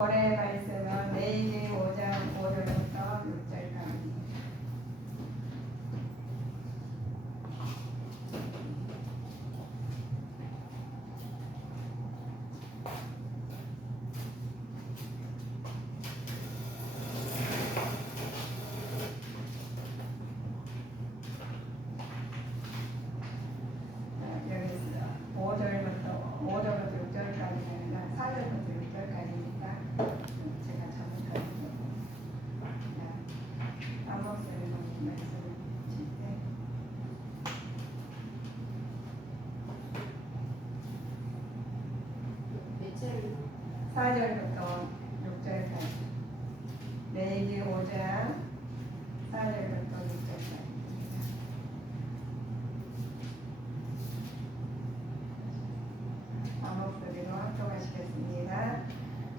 올해 말씀은 레위기 5장 5절부터 6절까지. 여기 5절부터 6절까지는 4절부터 6절까지니까 제가 잘못하는 안목사님 말씀을 주실 때 4절부터 6절까지. 레위기 5장 4절부터 6절까지. 암목소리로 합독하시겠습니다.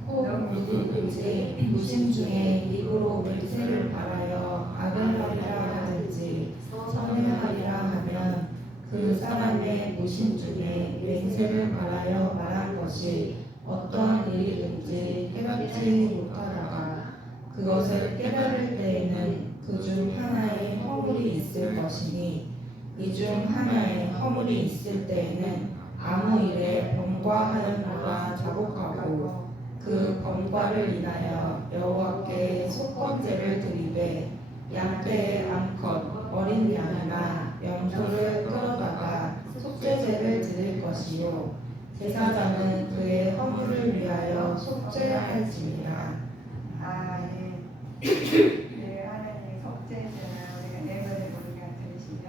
혹 누구든지 무신 중에 입으로 맹세를 바라여 아벨하리라 하든지 선회하리라 하면 그 사람의 무신 중에 맹세를 바라여 말한 것이 어떠한 일이든지 깨닫지 못하다가 그것을 깨달을 때에는 그 중 하나에 허물이 있을 것이니 이 중 하나에 허물이 있을 때에는 아무 일에 범과하는 바가 자복하고 그 범과를 인하여 여호와께 속건제를 드리되 양떼의 암컷 어린 양이나 염소를 끌어다가 속죄제를 드릴 것이요 제사장은 그의 허물을 위하여 속죄할지니라. 예. 네, 하나님의 속죄제는 우리가 내버려 우리가 들으시면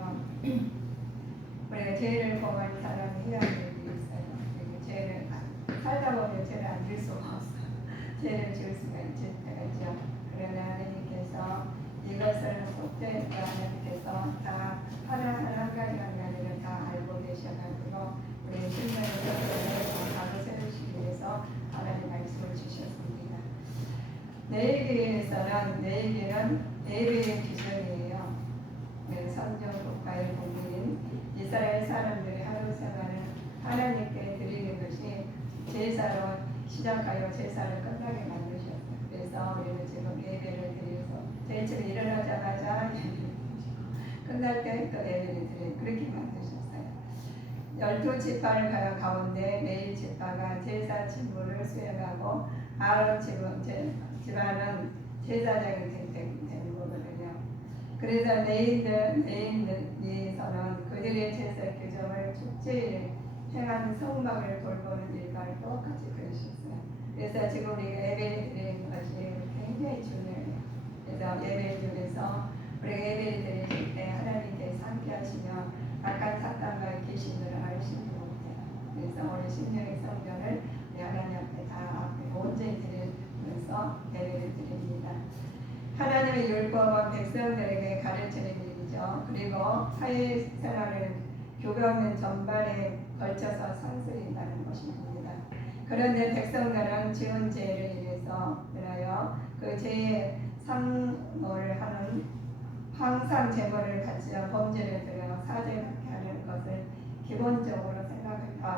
우리가 죄를 범한 사람이 해야 될 일이 있어요. 그리고 죄를 살다 보면 죄를 안 질 수가 없어요. 죄를 지을 수가 있죠. 그러나 하나님께서 이것을 속죄했다 하나님께서 다 하나한 가지를 다 알고 계셔가지고 우리 신령의 속죄를 바로 세우시기 위해서 하나님 말씀을 주셨습니다. 레위기는 예배의 기준이에요. 선정 국가의 국민인 이스라엘 사람들이 하루 생활을 하나님께 드리는 것이 제사로 시작하여 제사를 끝나게 만드셨어요. 그래서 우리는 지금 예배를 드려서 제일 일어나자마자 끝날 때 또 예배를 드리는 그렇게 만드셨어요. 12지파를 가운데 레위 지파가 제사 직무를 수행하고 아론 집안은 제사장이 되는 거거든요. 그래서 레위인에서는 그들의 제사 규정을 축제일 행한 성막을 돌보는 일과를 똑같이 그러셨어요. 그래서 지금 우리가 예배를 드리는 것이 굉장히 중요해요. 그래서 예배 중에서 우리가 예배를 드릴 때 하나님께서 함께 하시며 악한 사탄과의 귀신들을 알으시지 못해요. 그래서 우리 신령의 성전을 우리 하나님 앞에 다 온전히 드리면서 예배를 드립니다. 하나님의 율법은 백성들에게 가르치는 일이죠. 그리고 사회생활을 교육하는 전반에 걸쳐서 상술인다는 것입니다. 그런데 백성들은 지은 죄를 인하여 그 죄의 상을 하는 항상 제물을 바치어 범죄를 드려 사죄받게 하는 것을 기본적으로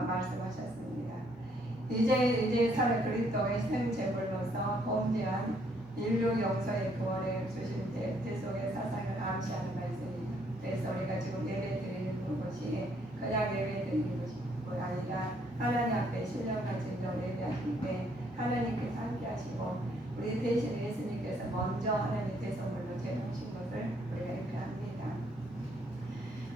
말씀하셨습니다. 이제 살 그리스도의 생 제물로서 범죄한 인류 용서의 구원에 주신 대속의 사상을 암시하는 말씀입니다. 그래서 우리가 지금 예배 드리는 것이 그냥 예배 드리는 것이 아니라 하나님 앞에 신령과 진정을 예배하실 때 하나님께서 함께 하시고 우리 대신 예수님께서 먼저 하나님의 대성물로 제공하신 것을 우리가 예배합니다.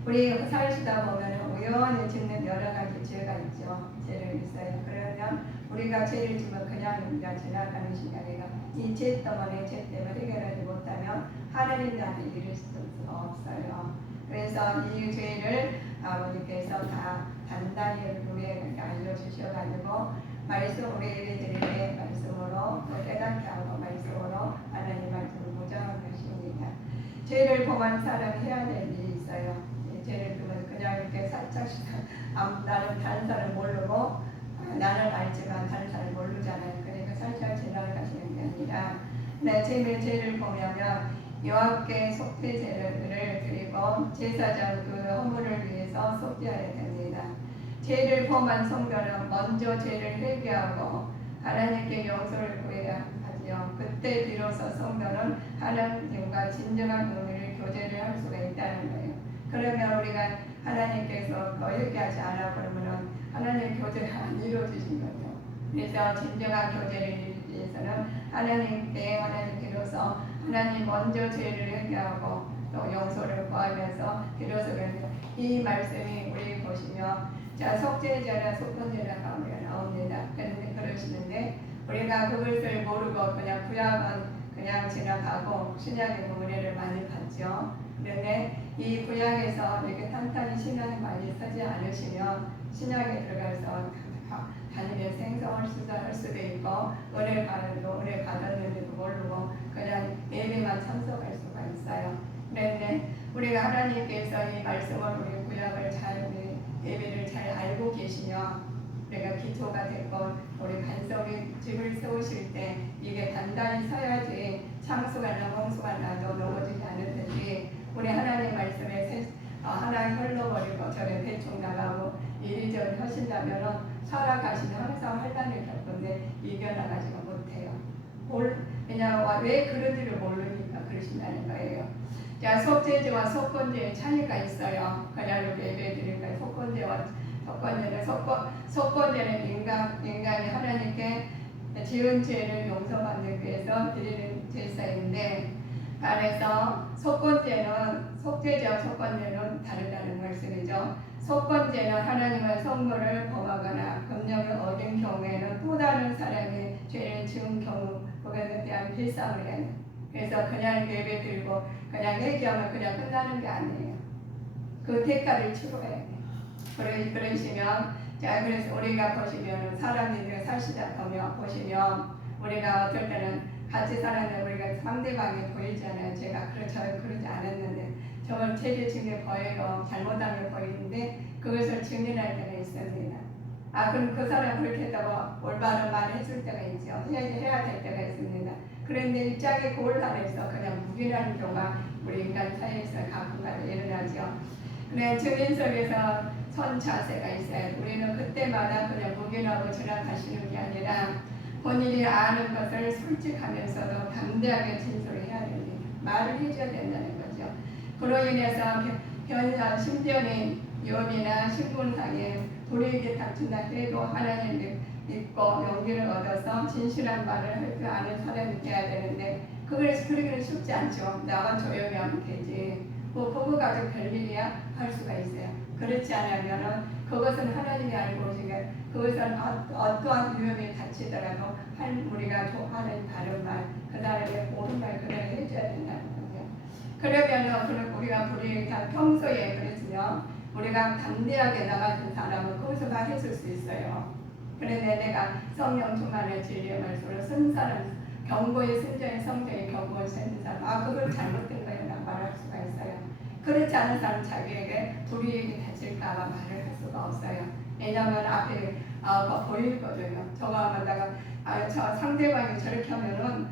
우리 살시다 보면 우연히 짓는 여러 가지 죄가 있죠. 죄를 있어요. 그러면 우리가 죄를 지면 그냥 지나가는 시간이가 이 죄 때문에 해결하지 못하면 하나님 나라에 이를 수 없어요. 그래서 이 죄를 아버지께서 다 단단히 우리에게 알려주셔가지고 말씀 우리 예배드릴 말씀으로 깨닫게 하고 말씀으로 하나님 말씀을 무장하는 것입니다. 죄를 범한 사람이 해야 될 일이 있어요. 죄를 그냥 이렇게 살짝 나는 다른 사람 모르고 나는 알지만 다른 사람 모르잖아요. 그러니까 살짝 지나가시는 게 아니라 죄를 보면 여호와께 속죄제를 드리고 제사장 그 허물을 위해서 속죄해야 됩니다. 죄를 범한 성도는 먼저 죄를 회개하고 하나님께 용서를 구해야 하지요. 그때 비로소 성도는 하나님과 진정한 의미를 교제를 할 수가 있다는 거예요. 그러면 우리가 하나님께서 거역게 하지 않아 그러면은 하나님 교제가 안 이루어지신 거죠. 그래서 진정한 교제를 이루기 위해서는 하나님께로서 하나님 먼저 죄를 회개하고 또 용서를 구하면서 비로소 이 말씀이 우리 보시면 자 속죄제나 속건제라고 하면 나옵니다. 그런데 그러시는데 우리가 그것을 모르고 그냥 구약은 그냥 지나가고 신약의 은혜를 많이 받죠. 그런데 이 구약에서 이렇게 탄탄히 신앙이 많이 서지 않으시면 신약에 들어가서 다니면서 행성할 수도 있고 은혜 받았는데도 모르고 그냥 예배만 참석할 수가 있어요. 그런데 우리가 하나님께서 이 말씀을 우리 구약을 잘 예배를 잘 알고 계시면 우리가 기초가 됐고 우리 반석의 집을 세우실 때 이게 단단히 서야지 창수가 나 홍수가 나도 넘어지지 않는지 우리 하나님 말씀에 하나님 흘러버리고 저는 대충 나가고 이리저리 하신다면 살아가시면 항상 환난을 겪는데 이겨나가지가 못해요. 왜냐하면 왜 그런지를 모르니까 그러신다는 거예요. 자, 속죄제와 속건제의 차이가 있어요. 그냥 여기 예배드릴까요? 속건제는 인간이 하나님께 지은 죄를 용서받는 위해서 드리는 제사인데, 그래서 속죄제와 속건제는 다르다는 말씀이죠. 속건제는 하나님의 성물을 범하거나 금령을 어긴 경우에는 또 다른 사람이 죄를 지은 경우 그것에 대한 필상을 해요. 그래서 그냥 예배 드리고 그냥 얘기하면 그냥 끝나는 게 아니에요. 그 대가를 치러야 돼요. 그러시면 자 그래서 우리가 보시면 사람들이 사시다 보면 보시면 우리가 어떨 때는 같이 살았는데 우리가 상대방이 보이잖아요. 제가 그러지 않았는데 저건 죄를 증에 보여요. 잘못한 게 보이는데 그것을 증명할 때가 있습니다. 그럼 그 사람 그렇게 했다고 올바른 말을 해줄 때가 있죠. 해야 될 때가 있습니다. 그런데 입장에 곤란해서 그냥 묵인하는 경우가 우리 인간 사이에서 가끔가다 일어나죠. 그래 증인석에서 선 자세가 있어요. 우리는 그때마다 그냥 묵인하고 지나가시는 게 아니라 본인이 아는 것을 솔직하면서도 담대하게 진술해야 됩니다. 말을 해줘야 된다는 거죠. 그로 인해서 신변의 연이나 신분상에 불이익이 닥친다 해도 하나님 믿고 용기를 얻어서 진실한 말을 할 줄 아는 사람이 돼야 되는데 그러기는 쉽지 않죠. 나만 조용히 하면 되지. 부부가족 별일이야 할 수가 있어요. 그렇지 않으면은 그것은 하나님이 알고 오시게 그것은 어떠한 위험이 닥치더라도 우리가 하는 바른 말, 그 사람의 옳은 말 그대로 해줘야 된다는 거죠. 그러면은 우리가 평소에 그랬으면 우리가 담대하게 나가는 사람은 거기서 다 해줄 수 있어요. 그런데 내가 성령 충만의 진리의 말씀으로 쓴 사람, 경고의 순전의 성경의 경고를 쓴 사람, 그걸 잘못된 거예요. 말할 수가 있어요. 그렇지 않은 사람 자기에게 불이익이 닥칠까봐 말을 할 수가 없어요. 왜냐하면 앞에 보이거든요. 저거 하다가 저 상대방이 저렇게 하면은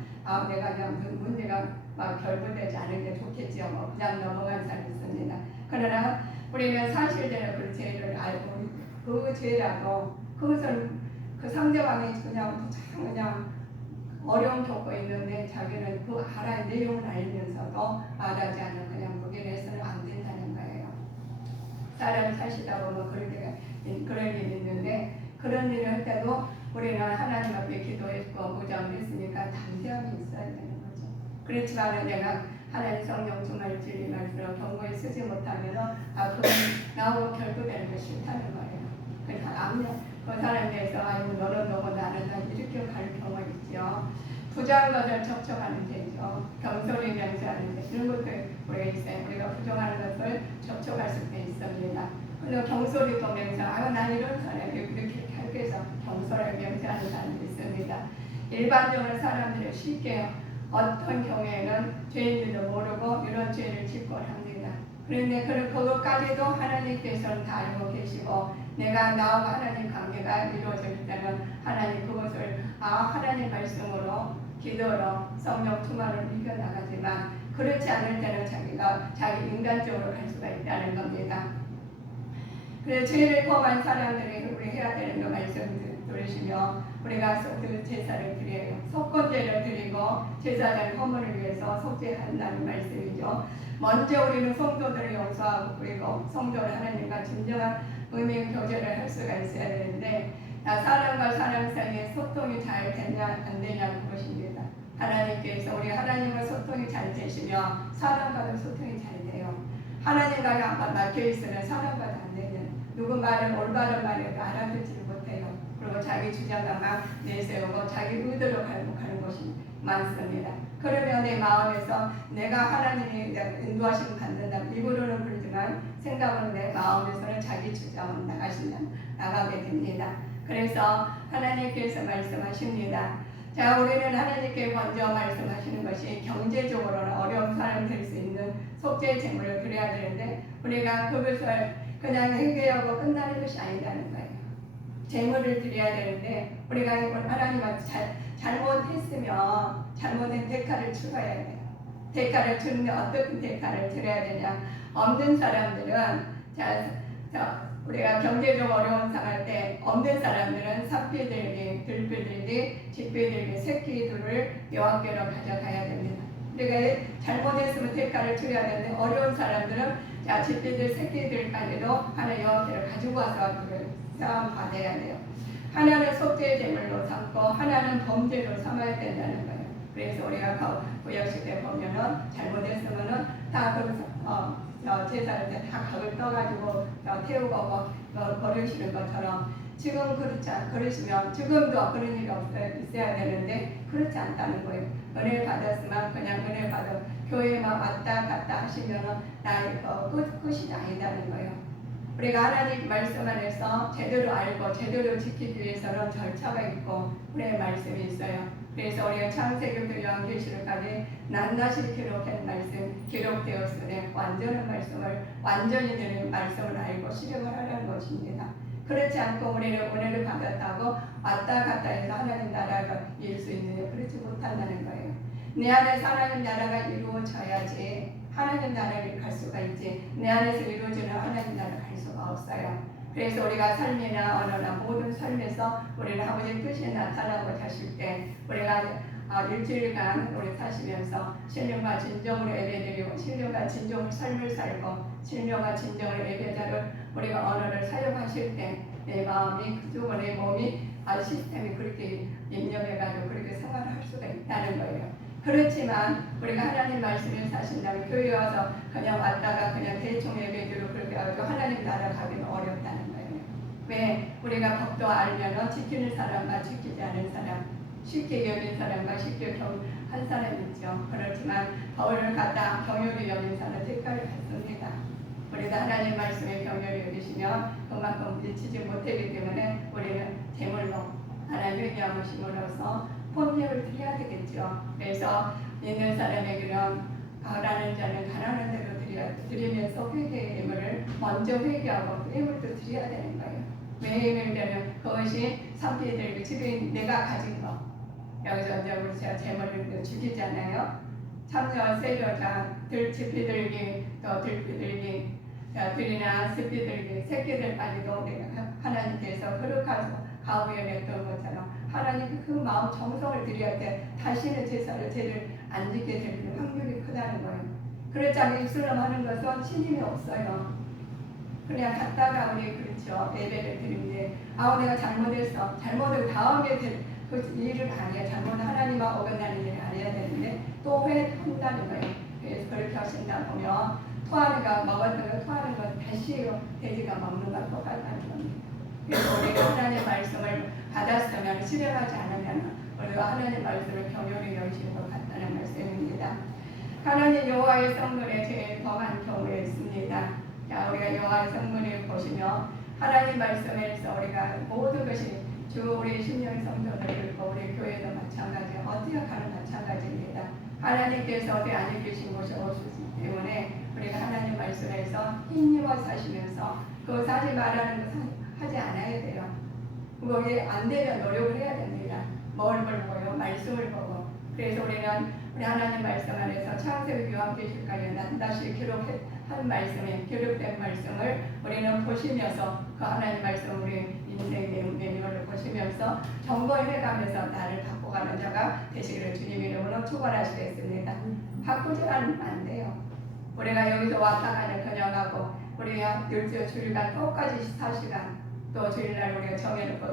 내가 그냥 문제가 결부되지 않은 게 좋겠지요. 그냥 넘어간 사람이 있습니다. 그러나 우리는 사실대로 그 죄를 알고 그 죄라도 그것을 그 상대방이 그냥 어려움 겪고 있는데 자기는 그 내용을 알면서도 말하지 않는 그냥 묵인해서는 안 된다는 거예요. 사람이 사시다 보면 그런 일이 있는데 그런 일을 할 때도 우리는 하나님 앞에 기도했고 무장을 했으니까 담대함이 있어야 되는 거죠. 그렇지만 내가 하나님 성령 충만의 진리 말씀으로 경고에 쓰지 못하면 그건 나하고 결부되는 게 싫다는 거예요. 그래서 그 사람에 대해서 너는 너무 나는 이렇게 갈 경우가 있죠. 부정한 것을 접촉하는 죄죠. 경솔히 명세하는 죄. 이런 것들 우리가 있어요. 우리가 부정하는 것을 접촉할 수도 있습니다. 그래서 경솔히 또 명세, 난 이런 사람이 이렇게 하기 위해서 경솔하게 명세하는 사람이 있습니다. 일반적으로 사람들이 쉽게 어떤 경우에는 죄인지도 모르고 이런 죄를 짓곤 합니다. 그런데 그것까지도 하나님께서는 다 알고 계시고 내가 나와 하나님 관계가 이루어질 때는 하나님 그것을 하나님 말씀으로 기도로 성령 충만으로 이겨나가지만 그렇지 않을 때는 자기 인간적으로 갈 수가 있다는 겁니다. 그래서 죄를 범한 사람들이 우리 해야 되는 거 말씀 들으시면 우리가 그 제사를 드려요. 속건제를 드리고 제사장 허물을 위해서 속죄한다는 말씀이죠. 먼저 우리는 성도들을 용서하고 그리고 성도를 하나님과 진정한 의미 교제를 할 수가 있어야 되는데 사람과 사람 사이에 소통이 잘 되냐 안 되냐 그것입니다. 하나님께서 우리 하나님과 소통이 잘 되시며 사람과도 소통이 잘 돼요. 하나님과 한번 막혀 있으면 사람과도 안 되는 누구 말을 올바른 말을 알아듣지 못해요. 그리고 자기 주장만 막 내세우고 자기 의도로 가는 것이 많습니다. 그러면 내 마음에서 내가 하나님이 인도하심을 받는다. 입으로는 그러지만 생각으로 내 마음에서는 자기 주장으로 나가게 됩니다. 그래서 하나님께서 말씀하십니다. 자, 우리는 하나님께 먼저 말씀하시는 것이 경제적으로는 어려운 사람이 될 수 있는 속죄 제물을 드려야 되는데 우리가 그것을 그냥 회개하고 끝나는 것이 아니라는 거예요. 제물을 드려야 되는데 우리가 하나님한테 잘못했으면 잘못된 대가를 치러야 돼요. 대가를 치는데 어떤 대가를 드려야 되냐? 없는 사람들은 우리가 경제적 어려운 상할 때 없는 사람들은 삽비들기, 들비들기, 집비들기, 새끼들을 여호와께로 가져가야 됩니다. 우리가 잘못했으면 대가를 치러야 되는데 어려운 사람들은 집비들, 새끼들까지도 하나 여호와께로 가지고 와서 그걸 싸움 받아야 돼요. 하나는 속죄 제물로 삼고 하나는 범죄로 삼아야 된다는 거예요. 그래서 우리가 구약시대 보면은 잘못했으면은 다 제사를 때 다 각을 떠가지고 태우고 버리시는 것처럼 지금 그러시면 지금도 그런 일이 있어야 되는데 그렇지 않다는 거예요. 은혜를 받았으면 그냥 은혜를 받아 교회만 왔다 갔다 하시면은 끝이 아니다는 거예요. 우리가 하나님 말씀 안에서 제대로 알고 제대로 지키기 위해서는 절차가 있고 우리의 말씀이 있어요. 그래서 우리가 창세기부터 요한계시록까지 낱낱이 기록한 말씀 기록되었으니 완전한 말씀을 완전히 들은 말씀을 알고 실행을 하라는 것입니다. 그렇지 않고 우리는 은혜를 받았다고 왔다 갔다 해서 하나님 나라가 이룰 수 있느냐 그렇지 못한다는 거예요. 내 안에서 하나님 나라가 이루어져야지 하나님 나라를 갈 수가 있지 내 안에서 이루어지는 하나님 나라 갈 수가 없어요. 그래서 우리가 삶이나 언어나 모든 삶에서 우리는 아버지의 뜻이 나타나고 하실 때 우리가 일주일간 우리 사시면서 신령과 진정으로 예배드리고 신령과 진정으로 삶을 살고 신령과 진정으로 예배자를 우리가 언어를 사용하실 때 내 마음이 그쪽으로 내 몸이 시스템이 그렇게 입력해가지고 그렇게 생활할 수가 있다는 거예요. 그렇지만 우리가 하나님 말씀을 사신다면 교회 와서 그냥 왔다가 그냥 대충 예배드리고 그렇게 하고 하나님 나라 가기는 어렵다는 거예요. 왜? 우리가 법도 알면은 지키는 사람과 지키지 않은 사람 쉽게 여긴 사람과 쉽게 한 사람 있죠. 그렇지만 법을 갖다 경유를 여긴 사람은 대가를 받습니다. 우리가 하나님 말씀에 경유를 여기시면 그만큼 미치지 못하기 때문에 우리는 제물로 하나님을 회개하심으로써 본념을 드려야 되겠죠. 그래서 있는 사람에게는 가난한 자는 가난한 대로 드리면서 회개의 예물을 먼저 회개하고 예물도 드려야 되는 거예요. 왜 예물되면 그것이 산비들기 집에 내가 가진 거 여기서 이제 우리 제가 제물을 죽이잖아요. 참여 세려자 집비들기 또 들비들기 들이나 습비들기 새끼들까지도 내가 하나님께서 거룩하고 가부에 냈던 것처럼 하나님 그 마음 정성을 드려야 돼 다시는 제사를 제대로 안 지게 될 확률이 크다는 거예요. 그렇지 않으면 입술로 하는 것은 신임이 없어요. 그냥 갔다가 우리 그렇죠 예배를 드리는데 내가 잘못했어 잘못을 다음에 그 일을 안 해야 잘못 하나님과 어긋나는 일을 안 해야 되는데 또 회한다는 거예요. 그래서 그렇게 하신다 보면 토하는 거 먹었던 거 토하는 건 다시 돼지가 먹는 거 똑같다는 겁니다. 그래서 우리가 하나님의 말씀을 받았으면 실행하지 않으면 우리가 하나님의 말씀을 경영에 여기시는 것 같다는 말씀입니다. 하나님 여호와의 성문에 제일 범한 경우에 있습니다. 자, 우리가 여호와의 성문을 보시면 하나님 말씀에서 우리가 모든 것이 주 우리 신령 성도들 그리고 우리 교회도 마찬가지예요. 어떻게 하는 마찬가지입니다. 하나님께서 어디 안에 계신 곳이 없으시기 때문에 우리가 하나님 말씀에서 힘입어 사시면서 그 사지 말라는 거 하지 않아야 돼요. 그게 안 되면 노력을 해야 됩니다. 뭘 보고요? 말씀을 보고. 그래서 우리는 우리 하나님 말씀 안에서 창세기 요한계시록까지 낱낱이 기록한 말씀에 기록된 말씀을 우리는 보시면서 그 하나님 말씀 우리 인생 매뉴얼을 보시면서 점검해가면서 나를 바꿔가는 자가 되시기를 주님 이름으로 축원하시겠습니다. 바꾸지 않으면 안 돼요. 우리가 여기서 왔다 가는 그냥하고 우리가 주일간 똑같이 4시간 또 주일날 우리가 정해놓고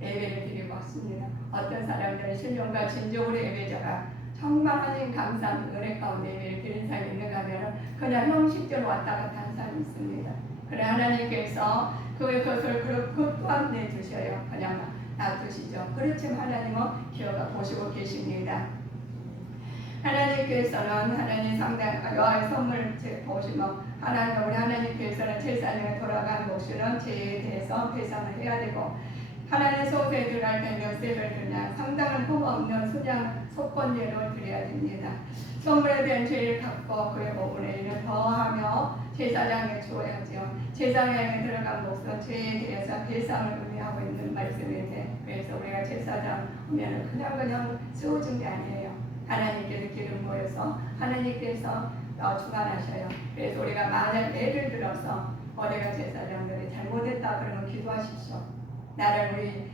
예배를 드리고 왔습니다. 어떤 사람들은 신령과 진정으로 예배자가 정말 하나님 감사한 은혜 가운데 예배를 드리는 사람이 있는가 하면 그냥 형식적으로 왔다 갔다 하는 사람이 있습니다. 그래 하나님께서 그것을 그 또한 내주셔요. 그냥 놔두시죠. 그렇지만 하나님은 기어가 보시고 계십니다. 하나님께서는 하나님 상당 여호와의 선물을 보시면 우리 하나님께서는 제사장에 돌아간 목수는 죄에 대해서 배상을 해야 되고 하나님 소수에 들어갈 때 몇 세를 드냐 상당한 흠 없는 속건제로 드려야 됩니다. 선물에 대한 죄를 갚고 그의 5분의 1을 더하며 제사장에 주어야죠. 제사장에 들어간 목수는 죄에 대해서 배상을 의미하고 있는 말씀인데 그래서 우리가 제사장 오면 그냥 세워준 게 아니에요. 하나님께서 기름 부어서 하나님께서 주관하셔요. 그래서 우리가 만약 예를 들어서 우리가 제사장들이 잘못했다 그러면 기도하십시오. 나를 우리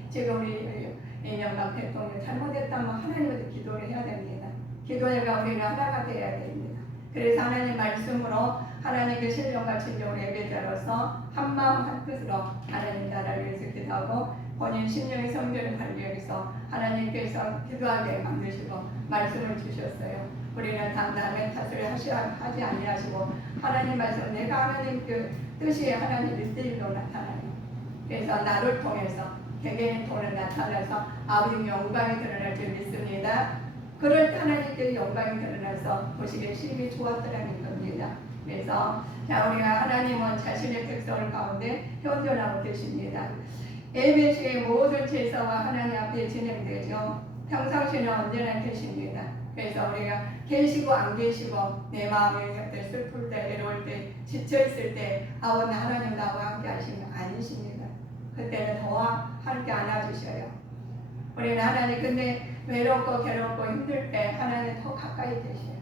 이명박 대통령 잘못했다면 하나님한테 기도를 해야 됩니다. 기도해가 우리는 하나가 되어야 됩니다. 그래서 하나님 말씀으로 하나님의 신령과 진정으로 예배자로서 한 마음 한 뜻으로 하나님 나라를 위해서 기도하고 본인 심령의 성전을 관리하기 위해서 하나님께서 기도하게 만드시고 말씀을 주셨어요. 우리는 당당한 탓을 하지 아니하시고 하나님 말씀 내가 하나님 그 뜻이 하나님 일대일로 나타나요. 그래서 나를 통해서 개개인의 통을 나타나서 아버지 영광이 드러날 줄 믿습니다. 그럴 때 하나님께 영광이 드러나서 보시기에 심히 좋았더라는 겁니다. 그래서 우리가 하나님은 자신의 백성을 가운데 현존하고 계십니다. 예배 중에 모든 제사와 하나님 앞에 진행되죠. 평상시에는 언제나 계십니다. 그래서 우리가 계시고 안 계시고 내 마음이 슬플 때 외로울 때 지쳐있을 때 아버지 하나님 나와 함께 하시면 아니십니다. 그때는 더 함께 안아주셔요. 우리는 하나님 근데 외롭고 괴롭고 힘들 때 하나님 더 가까이 계셔요.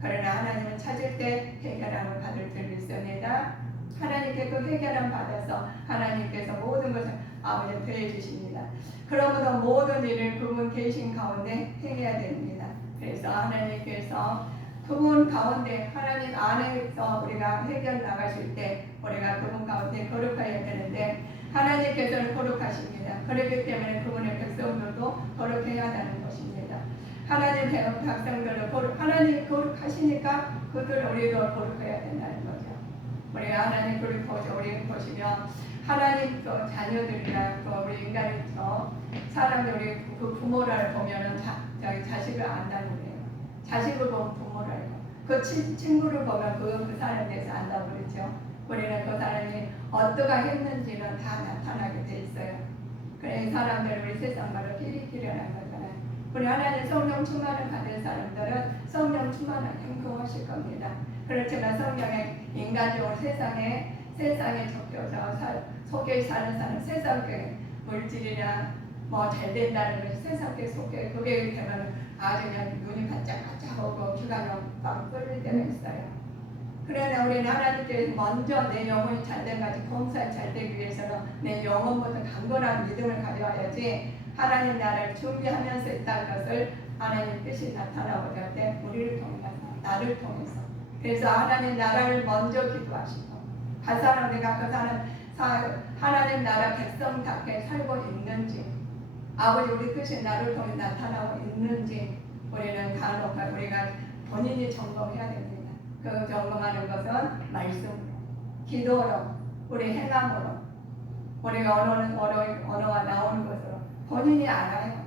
그러나 하나님은 찾을 때 해결함을 받을 줄 믿습니다. 하나님께 그 해결함 받아서 하나님께서 모든 것을 아버지 더해 주십니다. 그러므로 모든 일을 그분 계신 가운데 행해야 됩니다. 그래서 하나님께서 그분 가운데 하나님 안에서 우리가 해결 나가실 때 우리가 그분 가운데 거룩해야 되는데 하나님께서는 거룩하십니다. 그렇기 때문에 그분의 백성들도 거룩해야 한다는 것입니다. 하나님 백성들도 하나님 거룩하시니까 그들 우리도 거룩해야 된다는 거죠. 우리가 하나님 우리 보시면 하나님 또 자녀들이나 또 우리 인간이 또 사람들 우리 그 부모를 보면은 자기 자식을 안다는 거예요. 자식을 보면 부모를 알고 그 친구를 보면 그 사람에 대해서 안다고 그랬죠. 우리는 그 사람이 어떠가 했는지는 다 나타나게 돼 있어요. 그래 사람들 우리 세상말로 끼리끼리하는 거잖아요. 우리 하나님 성령 충만을 받은 사람들은 성령 충만을 행동하실 겁니다. 그렇지만 성령의 인간적으로 세상에 섞여서 속에 사는 사람 세상에 물질이나 뭐 잘 된다는 것이 세상에 속에 그게 되면 아주 그냥 눈이 반짝반짝하고 기가 막 끓을 때가 있어요. 그러나 우리는 하나님께 먼저 내 영혼이 잘된 가지 범사에 잘되기 위해서는 내 영혼부터 강건한 믿음을 가져와야지 하나님 나라를 준비하면서 있다는 것을 하나님 뜻이 나타나고자 할 때 우리를 통해서 나를 통해서 그래서 하나님 나라를 먼저 기도하시고 그 사람 내가 그 사람 하나님 나라 백성답게 살고 있는지 아버지 우리 뜻이 나를 통해 나타나고 있는지 우리는 간혹 우리가 본인이 점검해야 됩니다. 그 점검하는 것은 말씀으로 기도로 우리 행함으로 우리가 언어가 나오는 것으로 본인이 알아요.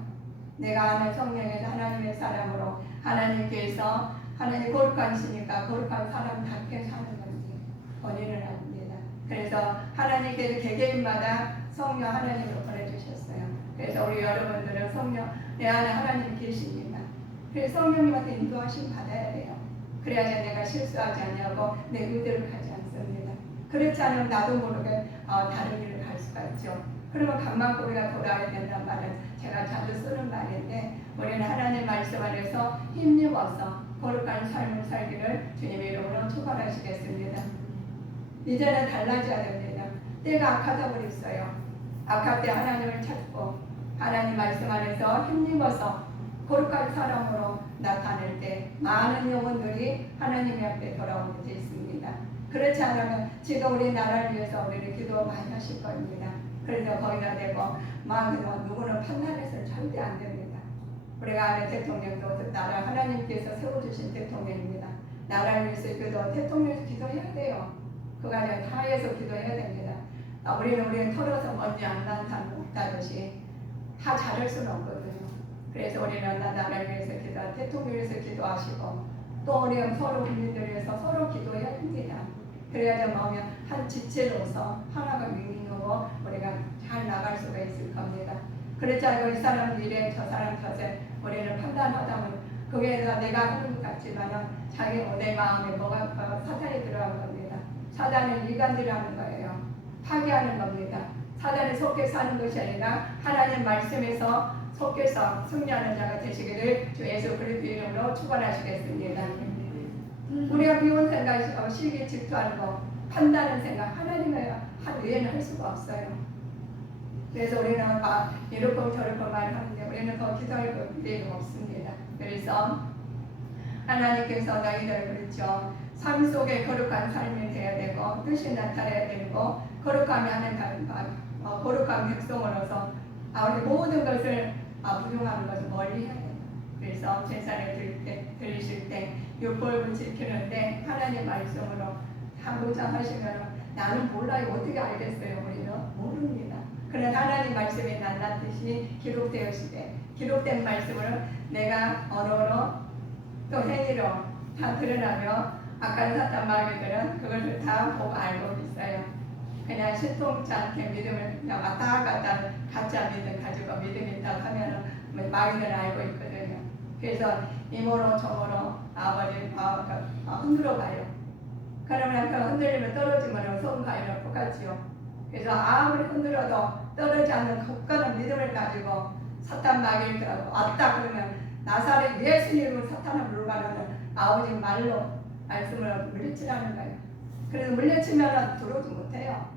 내가 아는 성령에서 하나님의 사람으로 하나님께서 하나님 거룩하시니까 거룩한 사람답게 사는 건지 본인을 압니다. 그래서 하나님께서 개개인마다 성령 하나님으로 보내주셨어요. 그래서 우리 여러분들은 성령 내 안에 하나님이 계십니다. 그래서 성령님한테 인도하심 받아야 돼요. 그래야지 내가 실수하지 않냐고 내 의대로 가지 않습니다. 그렇지 않으면 나도 모르게 다른 길을 갈 수가 있죠. 그러면 간만고리가 돌아야 된단 말은 제가 자주 쓰는 말인데 우리는 하나님 말씀 안에서 힘입어서 거룩한 삶을 살기를 주님의 이름으로 축원하시겠습니다. 이제는 달라져야 됩니다. 때가 악하다고 그랬어요. 악할 때 하나님을 찾고 하나님 말씀 안에서 힘입어서 거룩한 사람으로 나타낼 때 많은 영혼들이 하나님 앞에 돌아오게 되어 있습니다. 그렇지 않으면 지금 우리 나라를 위해서 우리를 기도 많이 하실 겁니다. 그래서 거기다 대고 마음으로 누구는 판단해서는 절대 안 됩니다. 우리가 아는 대통령도 나라 하나님께서 세워주신 대통령입니다. 나라를 위해서 기도, 대통령에서 기도해야 돼요. 그거 아니라 다해서 기도해야 됩니다. 우리는 털어서 먼지 안 난 사람 없다듯이 다 잘할 수는 없거든요. 그래서 우리는 나라를 위해서 기도, 대통령을 위해서 기도하시고 또 우리 서로 국민들을 위해서 서로 기도해야 합니다. 그래야지 마음이 한 지체로서 하나가 윈윈하고 우리가 잘 나갈 수가 있을 겁니다. 그렇지 않고 이 사람은 이래 저 사람 저래 우리를 판단하다면 그게 내가 하는 것 같지만 자기 내 마음에 뭐가 사탄이 들어간 겁니다. 사단은 이간질하는 거예요. 파괴하는 겁니다. 사단에 속해서 하는 것이 아니라 하나님 말씀에서 속해서 승리하는 자가 되시기를 주 예수 그리스도 이름으로 축원하시겠습니다. 우리가 미운 생각, 시기 질투하는 거, 판단하는 생각 하나님의 외에는 할 수가 없어요. 그래서 우리는 막 이렇고 저렇고 말하는데 우리는 더 기도할 필요가 없습니다. 그래서 하나님께서 너희들 그렇죠. 삶 속에 거룩한 삶이 되어야 되고 뜻이 나타나야 되고 거룩함이 하는 거룩한 백성으로서 우리 모든 것을 부정하는 것을 멀리 해야 돼요. 그래서 제사를 드리실 때 율법을 지키는데 하나님 말씀으로 다 무장하시면 나는 몰라요. 어떻게 알겠어요? 우리는 모릅니다. 그러나 하나님 말씀에 낱낱이 기록되었으되 기록된 말씀을 내가 언어로 또 행위로 다 드러나며 아까 사탄 마귀들은 그것을 다 보고 알고 있어요. 그냥 신통치 않게 믿음을 그냥 왔다 갔다 가짜 믿음 가지고 믿음이 있다고 하면 마귀들은 알고 있거든요. 그래서 이모로 저모로 아버지 흔들어 가요. 그러면 그 흔들리면 떨어지면 손 가위랑 똑같지요. 그래서 아무리 흔들어도 떨어지지 않는 굳건한 믿음을 가지고 사탄 마귀들하고 왔다 그러면 나사렛 예수님은 사탄을 물러가는 아버지 말로 말씀을 물리치라는 거예요. 그래서 물리치면 들어오지 못해요.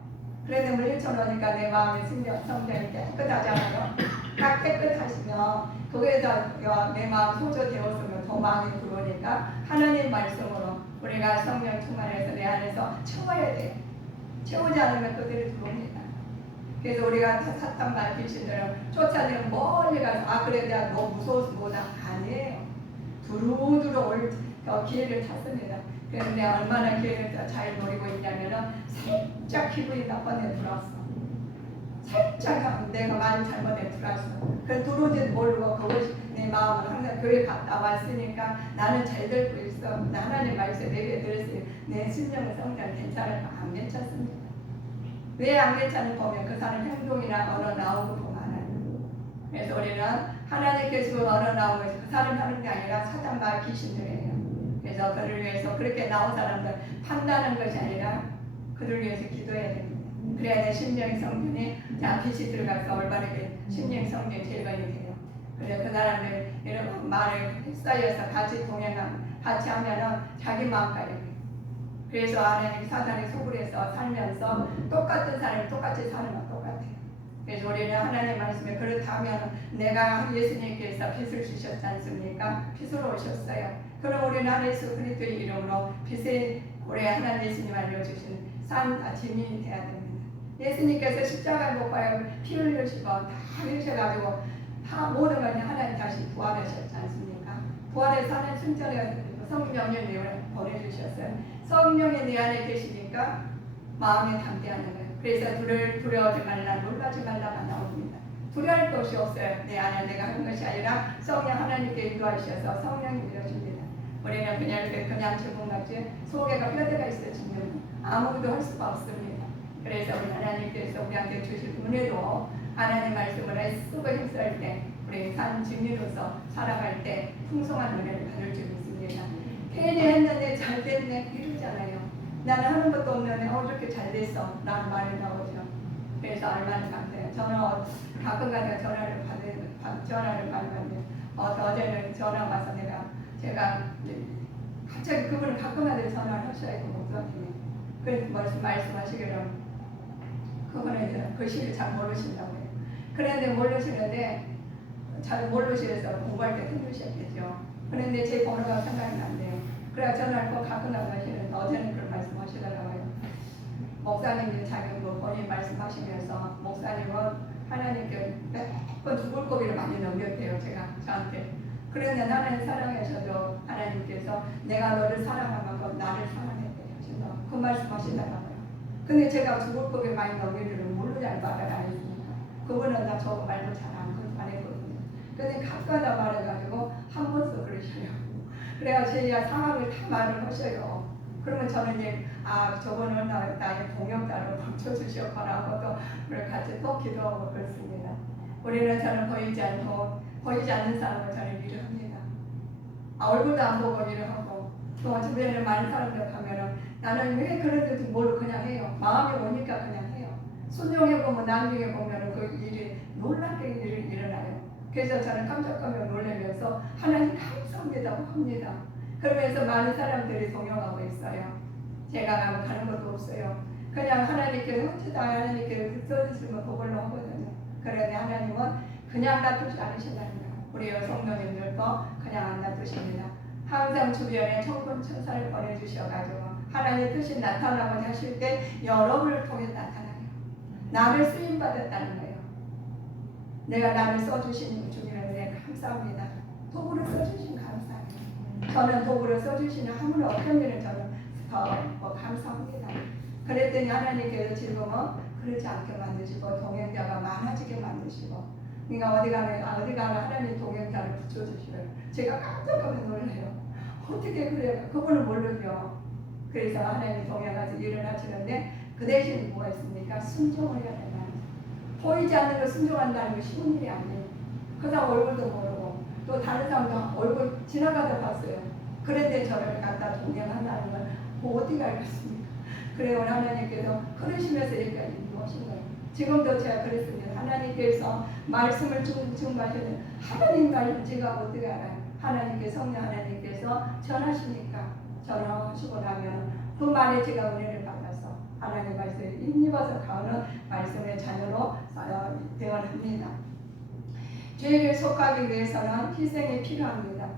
그런데 물리쳐 놓으니까 내 마음의 성경이 깨끗하잖아요. 딱 깨끗하시면 거기에다 내 마음 소조되었으면 더 마음이 들어오니까 하나님 말씀으로 우리가 성령 충만해서 내 안에서 채워야 돼요. 채우지 않으면 그들이 들어옵니다. 그래서 우리가 사탄 말귀신들을 쫓아내면 멀리 가서 그래 내가 너무 무서워서 뭐다 아니에요. 두루두루 올 기회를 탔습니다. 그래서 내가 얼마나 기회를 잘 노리고 있냐면은 살짝 기분이 나빠내 들어왔어. 살짝 내가 많이 잘못해 들어왔어. 그래서 들어오지도 모르고 그것이 내 마음은 항상 교회 갔다 왔으니까 나는 잘 듣고 있어. 하나님 말씀 내게 들었어요. 내 심령은 성장 괜찮을까? 안 괜찮습니다. 왜 안 괜찮은 보면 그 사람 행동이나 언어 나오고 보면 알아요. 그래서 우리는 하나님께서 언어 나온 것이 그 사람 하는 게 아니라 사탄과 귀신들이에요. 그래서 그를 위해서 그렇게 나온 사람들 판단하는 것이 아니라 그들 위해서 기도해야 됩니다. 그래야 내 심령의 성전이 빛이 들어가서 올바르게 심령의 성전이 재건이 돼요. 그래서 그 사람들 이런 말을 휩싸여서 같이 같이 하면은 자기 마음가짐. 그래서 하나님 사단의 소굴에서 살면서 똑같은 사람이 똑같이 사는 건 똑같아요. 그래서 우리는 하나님 말씀에 그렇다면 내가 예수님께서 빛을 주셨지 않습니까? 빛으로 오셨어요. 그럼 우리는 하나님 예수 그리스도의 이름으로 빛의 우리 하나님 예수님 알려주신 증인이 되어야 됩니다. 예수님께서 십자가에 못 박혀 피 흘리시고 다 흘리셔가지고 다 모든 걸 하나님 다시 부활하셨지 않습니까? 부활의 사는 순전에 성령을 보내주셨어요. 성령이 내 안에 계시니까 마음에 담대하는 거예요. 그래서 두려워하지 말라, 놀라지 말라가 나옵니다. 두려울 것이 없어요. 내 안에 내가 하는 것이 아니라 성령 하나님께 인도하셔서 성령이 밀어줍니다. 우리는 그냥 죽음같이 속에가 뼈대가 있어 지금 아무것도 할 수가 없습니다. 그래서 우리 하나님께서 우리한테 주실 은혜로 하나님 말씀을 애쓰고 힘쓸 때 우리 산 증인으로서 살아갈 때 풍성한 은혜를 받을 줄 믿습니다. 괜히 했는데 잘 됐네 이러잖아요. 나는 하는 것도 없는데 이렇게 잘 됐어 라는 말이 나오죠. 그래서 얼마나 감사해요. 저는 가끔가다 전화를 받는데 어제는 전화 와서 제가 갑자기 그분을 가끔가다 전화를 하셔야 못 받겠네. 그래서 말씀하시기를 그분은 이제 글씨를 잘 모르신다고 해요. 그런데 모르시는데 잘 모르시면서 공부할 때 힘드셨겠죠. 그런데 제 번호가 생각이 난대요. 그래야 전화를 꼭 갖고 나가시는데 어제는 그런 말씀하시더라고요. 목사님이 자기 뭐 본인 말씀하시면서 목사님은 하나님께 몇번 죽을 고비를 많이 넘겼대요. 제가 저한테. 그런데 나는 사랑하셔도 하나님께서 내가 너를 사랑한 만큼 나를 사랑했대요. 그래서 그 말씀하시더라고요. 근데 제가 죽을 고비 많이 넘길 줄은 모르냐는 말을 안 했으니까 그분은 나 저거 말도 잘 안 했거든요. 근데 가까다 말해가지고 한 번도 그러셔요. 그래야 제가 상황을 다 말을 하셔요. 그러면 저는 이제 저분은 나의 동역자로 감춰주셨거나 하고 또 그걸 같이 또 기도하고 그렇습니다. 우리는 저는 보이지 않는 사람을 저는 일을 합니다. 얼굴도 안 보고 일을 하고 또 주변에 많은 사람들 가면은 나는 왜 그런지 모르고 그냥 해요. 마음이 오니까 그냥 해요. 순종해보면 나중에 보면은 그 일이 놀랍게 일이 일어나요. 그래서 저는 깜짝깜짝 놀라면서 하나님 감사합니다 합니다. 그러면서 많은 사람들이 동역하고 있어요. 제가 가는 것도 없어요. 그냥 하나님께서 어쩌다 하나님께서 써주시면 그걸로 하거든요. 그런데 하나님은 그냥 놔두지 않으신다는 거예요. 우리 성도님들도 그냥 안 놔두십니다. 항상 주변에 천군 천사를 보내주셔가지고 하나님의 뜻이 나타나고자 하실 때 여러분을 통해 나타나요. 나를 쓰임받았다는 거예요. 내가 나를 써주신 주님을 내가 감사합니다. 도구를 써주신 감사해요. 저는 도구를 써주시는 하물 어떤 일은 저는 더 감사합니다. 그랬더니 하나님께서 지금은 그렇지 않게 만드시고 동행자가 많아지게 만드시고 그러니까 어디 가나 하나님 동행자를 붙여주시고요. 제가 깜짝 놀라요. 어떻게 그래요? 그분은 모르죠. 그래서 하나님 동행하서 일을 하시는데 그 대신 뭐가 있습니까? 순종을 해야 된다는 거예요. 보이지 않는 걸 순종한다는 게 쉬운 일이 아니에요. 그 사람 얼굴도 모르고 또 다른 사람도 얼굴 지나가다 봤어요. 그런데 저를 갖다 동행한다는 걸 뭐 어떻게 알겠습니까? 그래요. 하나님께서 그러시면서 여기까지 이루어진 거예요. 지금도 제가 그랬습니다. 하나님께서 말씀을 증거하시는 하나님 말씀 제가 어떻게 알아요? 하나님께서 성령 하나님께서 전하시니까 전하시고 나면 그 말에 제가 은혜를 받아서 하나님 말씀을 힘입어서 가는 말씀의 자녀로 되어납니다. 죄를 속하기 위해서는 희생이 필요합니다.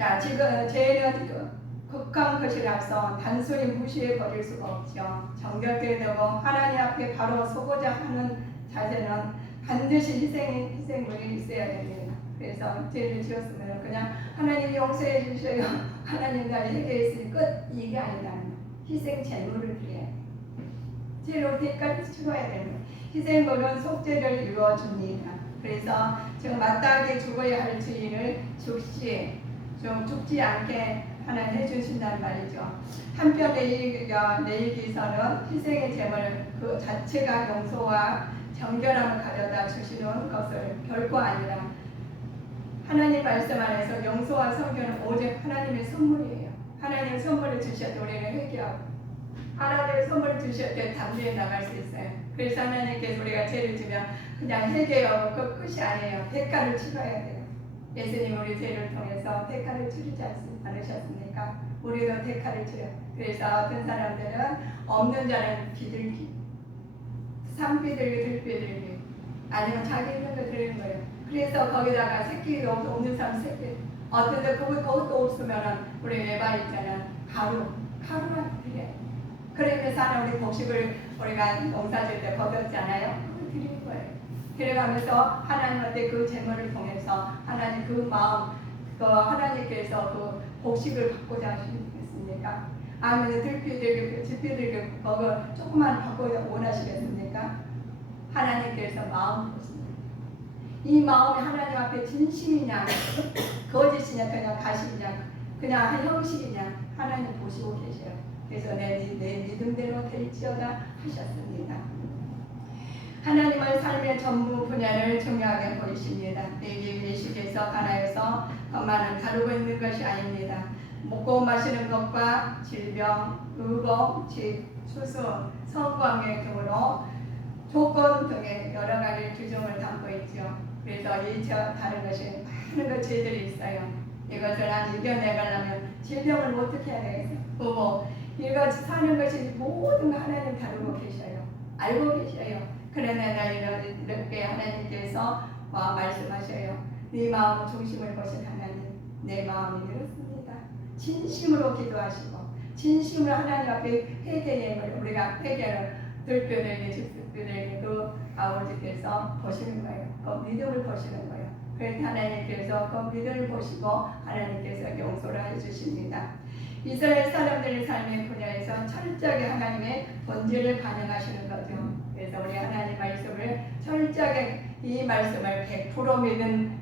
자, 지금 죄는 극한 것이라서 단순히 무시해 버릴 수가 없죠. 정결되게 되고 하나님 앞에 바로 서고자 하는 자세는 반드시 희생이 있어야 됩니다. 그래서 죄를 지었으면 그냥 하나님 용서해 주셔요. 하나님 나를 해결했으니 끝 이게 아니다. 희생 제물을 위해 죄로 대가를 치러야 됩니다. 희생물은 속죄를 이루어줍니다. 그래서 지금 마땅하게 죽어야 할 죄인을 좀 죽지 않게 하나님 해주신다는 말이죠. 한편 레위기서는 희생의 제물 그 자체가 용서와 정결함을 가져다 주시는 것을 결코 아니라 하나님 말씀 안에서 용서와 성결은 오직 하나님의 선물이에요. 하나님의 선물을 주실 때 우리는 회개하고 하나님의 선물을 주실 때 담대히 나갈 수 있어요. 그래서 하나님께서 우리가 죄를 지면 그냥 회개하고 그 끝이 아니에요. 대가를 치러야 돼요. 예수님 우리 죄를 통해서 대가를 치르지 않으셨습니까? 우리도 대가를 치러요. 그래서 어떤 사람들은 없는 자는 비둘기, 산비둘기, 들비둘기 아니면 자기 있는 거 드리는 거예요. 그래서 거기다가 새끼가 없는 사람 새끼 어떤 데 그것도 없으면 우리 외발 있잖아 가루만 드려요. 그러면서 하나 우리 곡식을 우리가 농사 질 때 거뒀잖아요. 그걸 드리는 거예요. 그래가면서 하나님한테 그 제물을 통해서 하나님 그 마음 하나님께서 그 복식을 받고자 하시겠습니까? 아니면 들피들게 그거 조금만 받고자 원하시겠습니까? 하나님께서 마음 보십니다. 이 마음이 하나님 앞에 진심이냐 거짓이냐 그냥 가식이냐 그냥 형식이냐 하나님 보시고 계셔요. 그래서 내 믿음대로 될지어다 하셨습니다. 하나님은 삶의 전부 분야를 중요하게 보이십니다. 내게 예수께서 가나에서 것만을 다루고 있는 것이 아닙니다. 먹고 마시는 것과 질병, 의복, 집, 수수, 성관계 등으로 조건 등의 여러 가지 규정을 담고 있죠. 그래서 이처 다른 것이 많은 것 죄들이 있어요. 이것을 이겨내가려면 질병을 어떻게 해야 되겠어요? 부모 이거 사는 것이 모든 거 하나님 다루고 계셔요. 알고 계셔요. 그러나 나이는 이렇게 하나님께서 말씀하셔요. 네 마음 중심을 보신 하나님, 내 마음이 그렇습니다. 진심으로 기도하시고 진심으로 하나님 앞에 회개의 우리가 회개를 들뼈들에게 즉들에게도 아버지께서 보시는 거예요. 그 믿음을 보시는 거예요. 그래서 하나님께서 그 믿음을 보시고 하나님께서 용서를 해주십니다. 이스라엘 사람들의 삶의 분야에서 철저하게 하나님의 본질을 반영하시는 거죠. 그래서 우리 하나님 말씀을 철저하게 이 말씀을 100%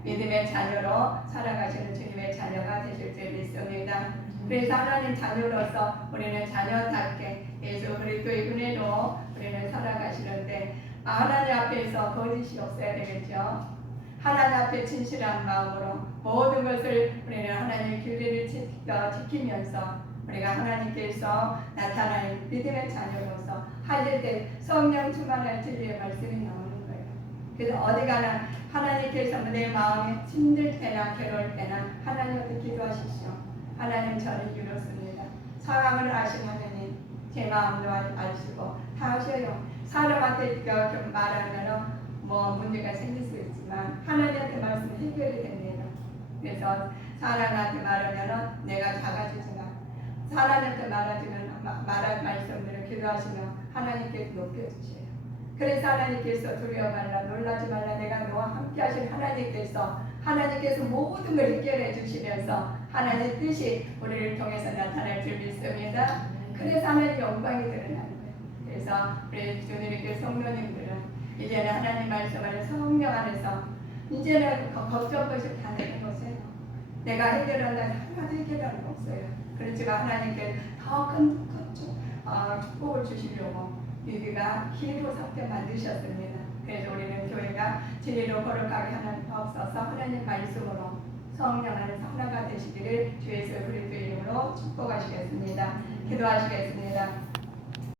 믿음의 자녀로 살아가시는 주님의 자녀가 되실 줄 믿습니다. 그래서 하나님 자녀로서 우리는 자녀답게 예수 그리스도의 은혜로 우리는 살아가시는데 하나님 앞에서 거짓이 없어야 되겠죠. 하나님 앞에 진실한 마음으로 모든 것을 우리는 하나님의 규례를 지키면서 우리가 하나님께서 나타나는 믿음의 자녀로서 하실 때 성령 충만한 진리의 말씀이 나오는 거예요. 그래서 어디 가나 하나님께서 내 마음이 힘들 때나 괴로울 때나 하나님한테 기도하십시오. 하나님 저를 이뤘습니다. 사랑을 하신 하나님 제 마음도 아시고 다 아셔요. 사람한테 말하면 문제가 생길 수 있지만 하나님한테 말씀은 해결이 됩니다. 그래서 사람한테 말하면 내가 작아지지만 사람한테 말할 말씀들을 기도하시면 하나님께서 높여주세요. 그래서 하나님께서 두려워 말라 놀라지 말라 내가 너와 함께 하신 하나님께서 모든 걸 해결해 주시면서 하나님 뜻이 우리를 통해서 나타날 줄 믿습니다. 그래서 하나님의 영광이 드러나는 거예요. 그래서 우리 주님의 성도님들은 이제는 하나님 말씀 안에 성령 안에서 이제는 걱정 것이 다 되는 것이에요. 내가 해결한다 하나도 해결하는 거 없어요. 그렇지만 하나님께 더 큰 축복을 주시려고 우리가 길고 삭게 만드셨습니다. 그래서 우리는 교회가 진리로 걸어가게 하는 없어서 하나님 말씀으로 성령 안에서 하나가 되시기를 주 예수 그리스도의 이름으로 축복하시겠습니다. 기도하시겠습니다.